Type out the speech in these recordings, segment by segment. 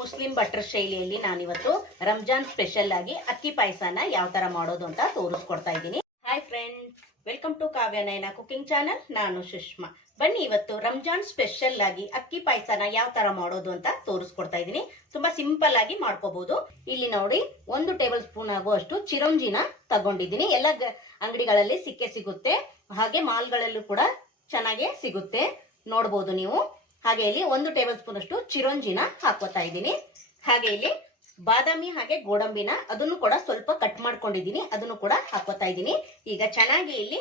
Muslim ಭಟ್ರ ಶೈಲಿಯಲ್ಲಿ ನಾನಿವತ್ತು ರಂಜಾನ್ ಸ್ಪೆಷಲ್ ಆಗಿ ಅಕ್ಕಿ ಪಾಯಸನ ಯಾವ ತರ ಮಾಡೋದು ಅಂತ ತೋರಿಸ್ಕೊಡ್ತಾ ಇದ್ದೀನಿ. Hi friends, welcome to Kavya Nayana cooking channel. ನಾನು ಸುಷ್ಮಾ. ಬನ್ನಿ ಇವತ್ತು ರಂಜಾನ್ ಸ್ಪೆಷಲ್ ಆಗಿ ಅಕ್ಕಿ ಪಾಯಸನ ಯಾವ ತರ ಮಾಡೋದು ಅಂತ ತೋರಿಸ್ಕೊಡ್ತಾ ಇದ್ದೀನಿ. ತುಂಬಾ ಸಿಂಪಲ್ ಆಗಿ ಮಾಡ್ಕೋಬಹುದು. ಇಲ್ಲಿ ನೋಡಿ 1 ಟೇಬಲ್ ಸ್ಪೂನ್ ಆಗುವಷ್ಟು ಚಿರೋಂಜಿನ ತಗೊಂಡಿದ್ದೀನಿ. ಎಲ್ಲ ಅಂಗಡಿಗಳಲ್ಲಿ ಸಿಗುತ್ತೆ, ಹಾಗೆ ಮಾಲ್ಗಳಲ್ಲೂ ಕೂಡ ಚೆನ್ನಾಗಿ ಸಿಗುತ್ತೆ, ನೋಡಬಹುದು ನೀವು. ಹಾಗೆ ಇಲ್ಲಿ 1 ಟೇಬಲ್ ಸ್ಪೂನ್ ಅಷ್ಟು ಚಿರೋಂಜಿನ ಹಾಕೋತಾ ಇದ್ದೀನಿ. ಹಾಗೆ ಇಲ್ಲಿ ಬಾದಾಮಿ ಹಾಗೆ ಗೋಡಂಬಿನ ಅದನ್ನು ಕೂಡ ಸ್ವಲ್ಪ ಕಟ್ ಮಾಡ್ಕೊಂಡಿದ್ದೀನಿ, ಅದನ್ನು ಕೂಡ ಹಾಕೋತಾ ಇದ್ದೀನಿ. ಈಗ ಚೆನ್ನಾಗಿ ಇಲ್ಲಿ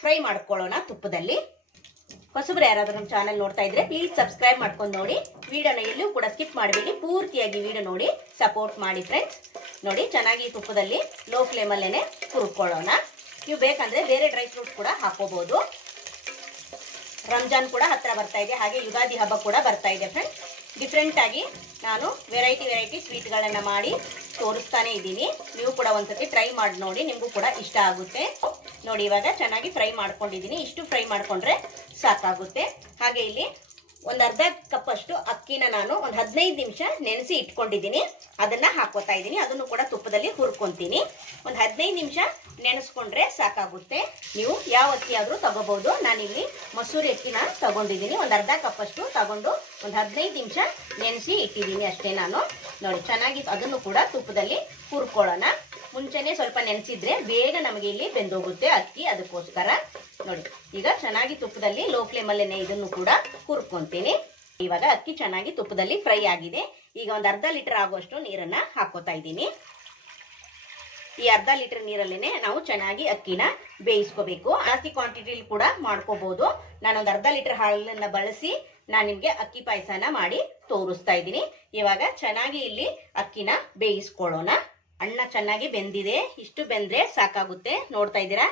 ಫ್ರೈ ಮಾಡ್ಕೊಳ್ಳೋಣ ತುಪ್ಪದಲ್ಲಿ. ಹೊಸಬ್ರು ಯಾರಾದ್ರೂ ನಮ್ಮ ಚಾನಲ್ ನೋಡ್ತಾ ಇದ್ರೆ ಪ್ಲೀಸ್ ಸಬ್ಸ್ಕ್ರೈಬ್ ಮಾಡ್ಕೊಂಡು ನೋಡಿ. ವಿಡಿಯೋನ ಎಲ್ಲೂ ಕೂಡ ಸ್ಕಿಪ್ ಮಾಡಬೇಡಿ, ಪೂರ್ತಿಯಾಗಿ ವಿಡಿಯೋ ನೋಡಿ ಸಪೋರ್ಟ್ ಮಾಡಿ ಫ್ರೆಂಡ್ಸ್. ನೋಡಿ ಚೆನ್ನಾಗಿ ತುಪ್ಪದಲ್ಲಿ ಲೋ ಫ್ಲೇಮಲ್ಲೇನೆ ಹುರ್ಕೊಳ್ಳೋಣ. ನೀವು ಬೇಕಂದ್ರೆ ಬೇರೆ ಡ್ರೈ ಫ್ರೂಟ್ಸ್ ಕೂಡ ಹಾಕೋಬಹುದು. ರಂಜಾನ್ ಕೂಡ ಹತ್ರ ಬರ್ತಾ ಇದೆ, ಹಾಗೆ ಯುಗಾದಿ ಹಬ್ಬ ಕೂಡ ಬರ್ತಾ ಇದೆ ಫ್ರೆಂಡ್ಸ್. ಡಿಫ್ರೆಂಟ್ ಆಗಿ ನಾನು ವೆರೈಟಿ ಸ್ವೀಟ್ಗಳನ್ನ ಮಾಡಿ ತೋರಿಸ್ತಾನೆ ಇದ್ದೀನಿ. ನೀವು ಕೂಡ ಒಂದ್ಸತಿ ಟ್ರೈ ಮಾಡಿ ನೋಡಿ, ನಿಮಗೂ ಕೂಡ ಇಷ್ಟ ಆಗುತ್ತೆ. ನೋಡಿ ಇವಾಗ ಚೆನ್ನಾಗಿ ಫ್ರೈ ಮಾಡ್ಕೊಂಡಿದ್ದೀನಿ. ಇಷ್ಟು ಫ್ರೈ ಮಾಡ್ಕೊಂಡ್ರೆ ಸಾಕಾಗುತ್ತೆ. ಹಾಗೆ ಇಲ್ಲಿ ಒಂದು ಅರ್ಧ ಕಪ್ ಅಷ್ಟು ಅಕ್ಕಿನ ನಾನು ಒಂದು 15 ನಿಮಿಷ ನೆನೆಸಿ ಇಟ್ಕೊಂಡಿದ್ದೀನಿ, ಅದನ್ನ ಹಾಕೋತಾ ಇದ್ದೀನಿ. ಅದನ್ನು ಕೂಡ ತುಪ್ಪದಲ್ಲಿ ಹುರ್ಕೊಂತೀನಿ. ಒಂದು 15 ನಿಮಿಷ ನೆನೆಸ್ಕೊಂಡ್ರೆ ಸಾಕಾಗುತ್ತೆ. ನೀವು ಯಾವ ಅಕ್ಕಿ ಆದ್ರೂ ತಗೋಬಹುದು. ನಾನಿಲ್ಲಿ ಮಸೂರಿ ಅಕ್ಕಿನ ತಗೊಂಡಿದ್ದೀನಿ. ಒಂದು ಅರ್ಧ ಕಪ್ ಅಷ್ಟು ತಗೊಂಡು ಒಂದು 15 ನಿಮಿಷ ನೆನೆಸಿ ಇಟ್ಟಿದ್ದೀನಿ ಅಷ್ಟೇ ನಾನು. ನೋಡಿ ಚೆನ್ನಾಗಿ ಅದನ್ನು ಕೂಡ ತುಪ್ಪದಲ್ಲಿ ಹುರ್ಕೊಳ್ಳೋಣ. ಮುಂಚೆನೆ ಸ್ವಲ್ಪ ನೆನೆಸಿದ್ರೆ ಬೇಗ ನಮಗೆ ಇಲ್ಲಿ ಬೆಂದೋಗುತ್ತೆ ಅಕ್ಕಿ, ಅದಕ್ಕೋಸ್ಕರ ನೋಡಿ ಈಗ ಚೆನ್ನಾಗಿ ತುಪ್ಪದಲ್ಲಿ ಲೋ ಫ್ಲೇಮಲ್ಲೇನೆ ಇದನ್ನು ಕೂಡ ಹುರ್ಕೊಂತೀನಿ. ಇವಾಗ ಅಕ್ಕಿ ಚೆನ್ನಾಗಿ ತುಪ್ಪದಲ್ಲಿ ಫ್ರೈ ಆಗಿದೆ. ಈಗ ಒಂದು ಅರ್ಧ ಲೀಟರ್ ಆಗುವಷ್ಟು ನೀರನ್ನ ಹಾಕೋತಾ ಇದ್ದೀನಿ. ಈ ಅರ್ಧ ಲೀಟರ್ ನೀರಲ್ಲೇನೆ ನಾವು ಚೆನ್ನಾಗಿ ಅಕ್ಕಿನ ಬೇಯಿಸ್ಕೋಬೇಕು. ಜಾಸ್ತಿ ಕ್ವಾಂಟಿಟಿಲಿ ಕೂಡ ಮಾಡ್ಕೋಬಹುದು. ನಾನೊಂದು ಅರ್ಧ ಲೀಟರ್ ಹಾಲನ್ನ ಬಳಸಿ ನಾನು ನಿಮ್ಗೆ ಅಕ್ಕಿ ಪಾಯಸನ ಮಾಡಿ ತೋರಿಸ್ತಾ ಇದ್ದೀನಿ. ಇವಾಗ ಚೆನ್ನಾಗಿ ಇಲ್ಲಿ ಅಕ್ಕಿನ ಬೇಯಿಸ್ಕೊಳ್ಳೋಣ. ಅನ್ನ ಚೆನ್ನಾಗಿ ಬೆಂದಿದೆ, ಇಷ್ಟು ಬೆಂದ್ರೆ ಸಾಕಾಗುತ್ತೆ. ನೋಡ್ತಾ ಇದ್ದೀರಾ,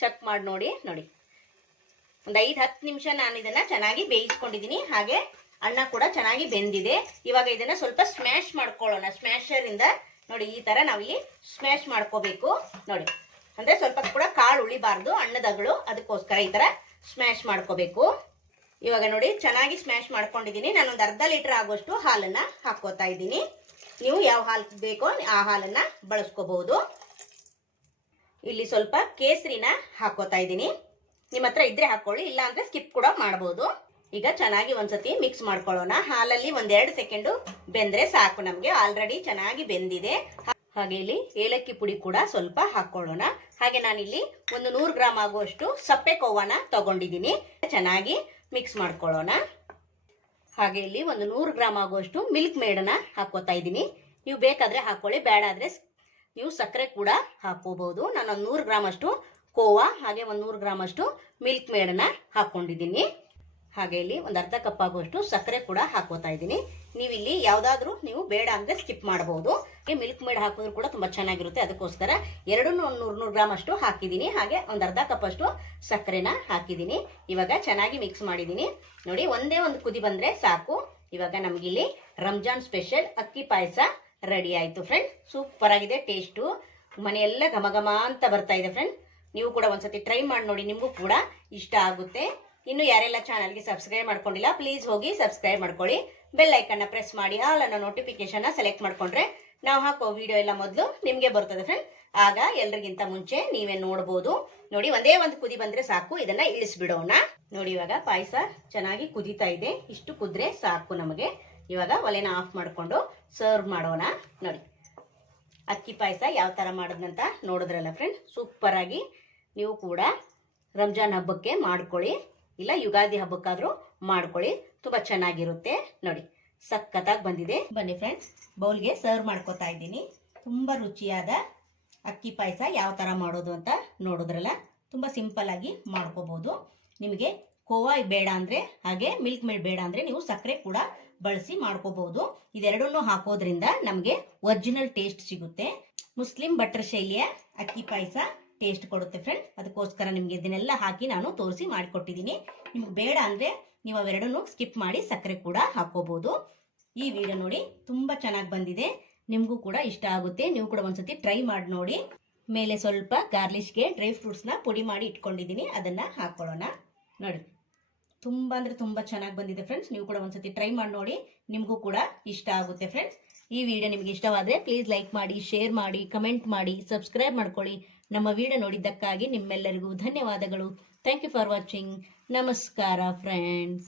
ಚೆಕ್ ಮಾಡಿ ನೋಡಿ. ನೋಡಿ ಒಂದು 5-10 ನಿಮಿಷ ನಾನು ಇದನ್ನ ಚೆನ್ನಾಗಿ ಬೇಯಿಸ್ಕೊಂಡಿದ್ದೀನಿ. ಹಾಗೆ ಅನ್ನ ಕೂಡ ಚೆನ್ನಾಗಿ ಬೆಂದಿದೆ. ಇವಾಗ ಇದನ್ನ ಸ್ವಲ್ಪ ಸ್ಮ್ಯಾಶ್ ಮಾಡ್ಕೊಳ್ಳೋಣ. ಸ್ಮ್ಯಾಶರ್ ಇಂದ ನೋಡಿ ಈ ತರ ನಾವಿಲ್ಲಿ ಸ್ಮ್ಯಾಶ್ ಮಾಡ್ಕೋಬೇಕು. ನೋಡಿ ಅಂದ್ರೆ ಸ್ವಲ್ಪ ಕೂಡ ಕಾಳು ಉಳಿಬಾರ್ದು ಅನ್ನದಗಳು, ಅದಕ್ಕೋಸ್ಕರ ಈ ತರ ಸ್ಮ್ಯಾಶ್ ಮಾಡ್ಕೋಬೇಕು. ಇವಾಗ ನೋಡಿ ಚೆನ್ನಾಗಿ ಸ್ಮ್ಯಾಶ್ ಮಾಡ್ಕೊಂಡಿದ್ದೀನಿ. ನಾನೊಂದು ಅರ್ಧ ಲೀಟರ್ ಆಗುವಷ್ಟು ಹಾಲನ್ನ ಹಾಕೋತಾ ಇದ್ದೀನಿ. ನೀವು ಯಾವ ಹಾಲು ಬೇಕೋ ಆ ಹಾಲನ್ನ ಬಳಸ್ಕೋಬಹುದು. ಇಲ್ಲಿ ಸ್ವಲ್ಪ ಕೇಸರಿನ ಹಾಕೋತಾ ಇದ್ದೀನಿ. ನಿಮ್ಮ ಹತ್ರ ಇದ್ರೆ ಹಾಕೊಳ್ಳಿ, ಇಲ್ಲ ಅಂದ್ರೆ ಸ್ಕಿಪ್ ಕೂಡ ಮಾಡಬಹುದು. ಈಗ ಚೆನ್ನಾಗಿ ಒಂದ್ಸತಿ ಮಿಕ್ಸ್ ಮಾಡ್ಕೊಳ್ಳೋಣ. ಹಾಲಲ್ಲಿ 1-2 ಸೆಕೆಂಡ್ ಬೆಂದ್ರೆ ಸಾಕು, ನಮ್ಗೆ ಆಲ್ರೆಡಿ ಚೆನ್ನಾಗಿ ಬೆಂದಿದೆ. ಹಾಗೆ ಇಲ್ಲಿ ಏಲಕ್ಕಿ ಪುಡಿ ಕೂಡ ಸ್ವಲ್ಪ ಹಾಕೊಳ್ಳೋಣ. ಹಾಗೆ ನಾನಿಲ್ಲಿ ಒಂದು 100 ಗ್ರಾಮ್ ಆಗುವಷ್ಟು ಸಪ್ಪೆ ಕೊವ್ವನ ತಗೊಂಡಿದ್ದೀನಿ. ಚೆನ್ನಾಗಿ ಮಿಕ್ಸ್ ಮಾಡ್ಕೊಳ್ಳೋಣ. ಹಾಗೆ ಇಲ್ಲಿ ಒಂದು 100 ಗ್ರಾಮ್ ಆಗುವಷ್ಟು ಮಿಲ್ಕ್ ಮೇಡನ್ನ ಹಾಕೋತಾ ಇದ್ದೀನಿ. ನೀವು ಬೇಕಾದ್ರೆ ಹಾಕೊಳ್ಳಿ, ಬೇಡ ಆದ್ರೆ ನೀವು ಸಕ್ಕರೆ ಕೂಡ ಹಾಕೋಬಹುದು. ನಾನು ಒಂದು 100 ಗ್ರಾಮ್ ಅಷ್ಟು ಕೋವಾ ಹಾಗೆ ಒಂದು 100 ಗ್ರಾಮ್ ಅಷ್ಟು ಮಿಲ್ಕ್ ಮೇಡನ್ನ ಹಾಕೊಂಡಿದ್ದೀನಿ. ಹಾಗೆ ಇಲ್ಲಿ ಒಂದು ಅರ್ಧ ಕಪ್ ಆಗುವಷ್ಟು ಸಕ್ಕರೆ ಕೂಡ ಹಾಕೋತಾ ಇದ್ದೀನಿ. ನೀವು ಇಲ್ಲಿ ಯಾವ್ದಾದ್ರು ನೀವು ಬೇಡ ಅಂದ್ರೆ ಸ್ಕಿಪ್ ಮಾಡಬಹುದು. ಮಿಲ್ಕ್ ಮೇಡ್ ಹಾಕಿದ್ರು ಕೂಡ ತುಂಬಾ ಚೆನ್ನಾಗಿರುತ್ತೆ, ಅದಕ್ಕೋಸ್ಕರ ಎರಡನ್ನೂ 100 ಗ್ರಾಮ್ ಅಷ್ಟು ಹಾಕಿದ್ದೀನಿ. ಹಾಗೆ ಒಂದು ಅರ್ಧ ಕಪ್ ಅಷ್ಟು ಸಕ್ಕರೆನ ಹಾಕಿದ್ದೀನಿ. ಇವಾಗ ಚೆನ್ನಾಗಿ ಮಿಕ್ಸ್ ಮಾಡಿದ್ದೀನಿ. ನೋಡಿ ಒಂದೇ ಒಂದು ಕುದಿ ಬಂದ್ರೆ ಸಾಕು. ಇವಾಗ ನಮ್ಗಿಲ್ಲಿ ರಂಜಾನ್ ಸ್ಪೆಷಲ್ ಅಕ್ಕಿ ಪಾಯಸ ರೆಡಿ ಆಯ್ತು ಫ್ರೆಂಡ್. ಸೂಪರ್ ಆಗಿದೆ, ಟೇಸ್ಟು ಮನೆಯೆಲ್ಲ ಘಮ ಘಮ ಅಂತ ಬರ್ತಾ ಇದೆ ಫ್ರೆಂಡ್. ನೀವು ಕೂಡ ಒಂದ್ಸತಿ ಟ್ರೈ ಮಾಡಿ ನೋಡಿ, ನಿಮಗೂ ಕೂಡ ಇಷ್ಟ ಆಗುತ್ತೆ. ಇನ್ನು ಯಾರೆಲ್ಲ ಚಾನಲ್ಗೆ ಸಬ್ಸ್ಕ್ರೈಬ್ ಮಾಡ್ಕೊಂಡಿಲ್ಲ ಪ್ಲೀಸ್ ಹೋಗಿ ಸಬ್ಸ್ಕ್ರೈಬ್ ಮಾಡ್ಕೊಳ್ಳಿ. ಬೆಲ್ ಐಕನ್ನ ಪ್ರೆಸ್ ಮಾಡಿ ಆಲ್ ಅನ್ನೋ ನೋಟಿಫಿಕೇಶನ್ ಸೆಲೆಕ್ಟ್ ಮಾಡ್ಕೊಂಡ್ರೆ ನಾವು ಹಾಕೋ ವಿಡಿಯೋ ಎಲ್ಲ ಮೊದಲು ನಿಮ್ಗೆ ಬರ್ತದೆ ಫ್ರೆಂಡ್. ಆಗ ಎಲ್ರಿಗಿಂತ ಮುಂಚೆ ನೀವೇ ನೋಡ್ಬೋದು. ನೋಡಿ ಒಂದೇ ಒಂದು ಕುದಿ ಬಂದ್ರೆ ಸಾಕು, ಇದನ್ನ ಇಳಿಸ್ಬಿಡೋಣ. ನೋಡಿ ಇವಾಗ ಪಾಯಸ ಚೆನ್ನಾಗಿ ಕುದೀತಾ ಇದೆ. ಇಷ್ಟು ಕುದ್ರೆ ಸಾಕು ನಮಗೆ. ಇವಾಗ ಒಲೆನ ಆಫ್ ಮಾಡ್ಕೊಂಡು ಸರ್ವ್ ಮಾಡೋಣ. ನೋಡಿ ಅಕ್ಕಿ ಪಾಯಸ ಯಾವ ತರ ಮಾಡೋದಂತ ನೋಡಿದ್ರಲ್ಲ ಫ್ರೆಂಡ್. ಸೂಪರ್ ಆಗಿ ನೀವು ಕೂಡ ರಂಜಾನ್ ಹಬ್ಬಕ್ಕೆ ಮಾಡ್ಕೊಳ್ಳಿ, ಇಲ್ಲ ಯುಗಾದಿ ಹಬ್ಬಕ್ಕಾದ್ರೂ ಮಾಡ್ಕೊಳ್ಳಿ, ತುಂಬಾ ಚೆನ್ನಾಗಿರುತ್ತೆ. ನೋಡಿ ಸಖತ್ತಾಗಿ ಬಂದಿದೆ. ಬನ್ನಿ ಫ್ರೆಂಡ್ಸ್, ಬೌಲ್ಗೆ ಸರ್ವ್ ಮಾಡ್ಕೋತಾ ಇದ್ದೀನಿ. ತುಂಬಾ ರುಚಿಯಾದ ಅಕ್ಕಿ ಪಾಯಸ ಯಾವ ತರ ಮಾಡೋದು ಅಂತ ನೋಡಿದ್ರಲ್ಲ. ತುಂಬಾ ಸಿಂಪಲ್ ಆಗಿ ಮಾಡ್ಕೋಬಹುದು. ನಿಮಗೆ ಕೋವಾ ಬೇಡ ಅಂದ್ರೆ ಹಾಗೆ ಮಿಲ್ಕ್ ಮೇಡ್ ಬೇಡ ಅಂದ್ರೆ ನೀವು ಸಕ್ಕರೆ ಕೂಡ ಬಳಸಿ ಮಾಡ್ಕೋಬಹುದು. ಇದೆರಡನ್ನೂ ಹಾಕೋದ್ರಿಂದ ನಮಗೆ ಒರಿಜಿನಲ್ ಟೇಸ್ಟ್ ಸಿಗುತ್ತೆ. ಮುಸ್ಲಿಂ ಭಟ್ರ ಶೈಲಿಯ ಅಕ್ಕಿ ಪಾಯಸ ಟೇಸ್ಟ್ ಕೊಡುತ್ತೆ ಫ್ರೆಂಡ್. ಅದಕ್ಕೋಸ್ಕರ ನಿಮ್ಗೆ ಇದನ್ನೆಲ್ಲ ಹಾಕಿ ನಾನು ತೋರಿಸಿ ಮಾಡಿಕೊಟ್ಟಿದ್ದೀನಿ. ನಿಮ್ಗೆ ಬೇಡ ಅಂದ್ರೆ ನೀವು ಅವೆರಡನ್ನೂ ಸ್ಕಿಪ್ ಮಾಡಿ ಸಕ್ಕರೆ ಕೂಡ ಹಾಕೋಬಹುದು. ಈ ವಿಡಿಯೋ ನೋಡಿ ತುಂಬಾ ಚೆನ್ನಾಗಿ ಬಂದಿದೆ, ನಿಮಗೂ ಕೂಡ ಇಷ್ಟ ಆಗುತ್ತೆ. ನೀವು ಕೂಡ ಒಂದ್ಸತಿ ಟ್ರೈ ಮಾಡಿ ನೋಡಿ. ಮೇಲೆ ಸ್ವಲ್ಪ ಗಾರ್ಲಿಶ್ಗೆ ಡ್ರೈ ಫ್ರೂಟ್ಸ್ನ ಪುಡಿ ಮಾಡಿ ಇಟ್ಕೊಂಡಿದ್ದೀನಿ, ಅದನ್ನ ಹಾಕೊಳ್ಳೋಣ. ನೋಡಿ ತುಂಬಾ ಅಂದ್ರೆ ತುಂಬಾ ಚೆನ್ನಾಗಿ ಬಂದಿದೆ ಫ್ರೆಂಡ್ಸ್. ನೀವು ಕೂಡ ಒಂದ್ಸತಿ ಟ್ರೈ ಮಾಡಿ ನೋಡಿ, ನಿಮಗೂ ಕೂಡ ಇಷ್ಟ ಆಗುತ್ತೆ ಫ್ರೆಂಡ್ಸ್. ಈ ವಿಡಿಯೋ ನಿಮಗೆ ಇಷ್ಟವಾದರೆ ಪ್ಲೀಸ್ ಲೈಕ್ ಮಾಡಿ, ಶೇರ್ ಮಾಡಿ, ಕಮೆಂಟ್ ಮಾಡಿ, ಸಬ್ಸ್ಕ್ರೈಬ್ ಮಾಡ್ಕೊಳ್ಳಿ. ನಮ್ಮ ವಿಡಿಯೋ ನೋಡಿದ್ದಕ್ಕಾಗಿ ನಿಮ್ಮೆಲ್ಲರಿಗೂ ಧನ್ಯವಾದಗಳು. Thank you for watching. ನಮಸ್ಕಾರ ಫ್ರೆಂಡ್ಸ್.